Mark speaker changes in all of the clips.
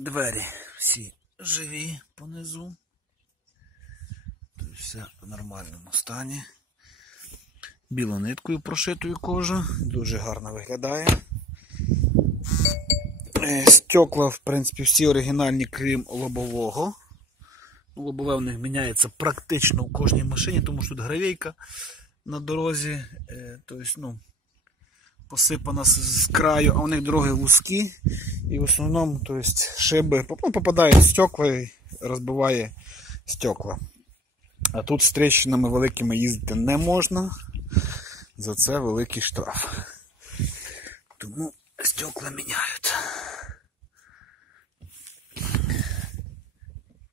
Speaker 1: Двері всі живі понизу. Тобто все в нормальному стані. Білониткою прошитою кожа. Дуже гарно виглядає. Е, Стекла, в принципі, всі оригінальні, крім лобового. Ну, Лобове в них міняється практично у кожній машині, тому що тут гравійка на дорозі. Е, Тобто, ну, посипана з краю, а у них дороги вузькі. І в основному тобто, шиби ну, попадають стекла і розбиває стекла. А тут з тріщинами великими їздити не можна. За це великий штраф. Тому стекла міняють.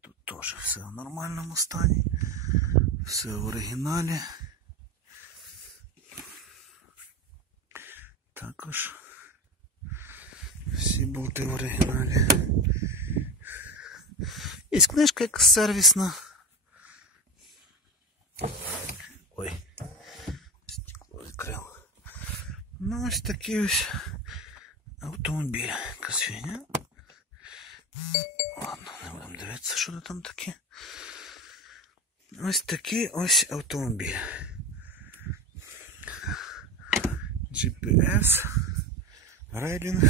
Speaker 1: Тут теж все в нормальному стані. Все в оригіналі. Також всі болти в оригіналі. Є книжка якась сервісна. Ой, стекло відкрив. Ну ось такий ось автомобіль. Якась. Ладно, не будемо дивитися, що там таке. Ось такий ось автомобіль. GPS, рейлінг,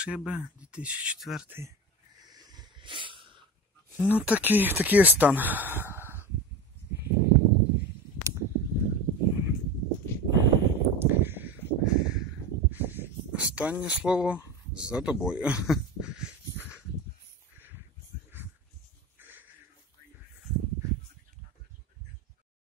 Speaker 1: шиби 2004. Ну такий, такий стан. Останнє слово за тобою.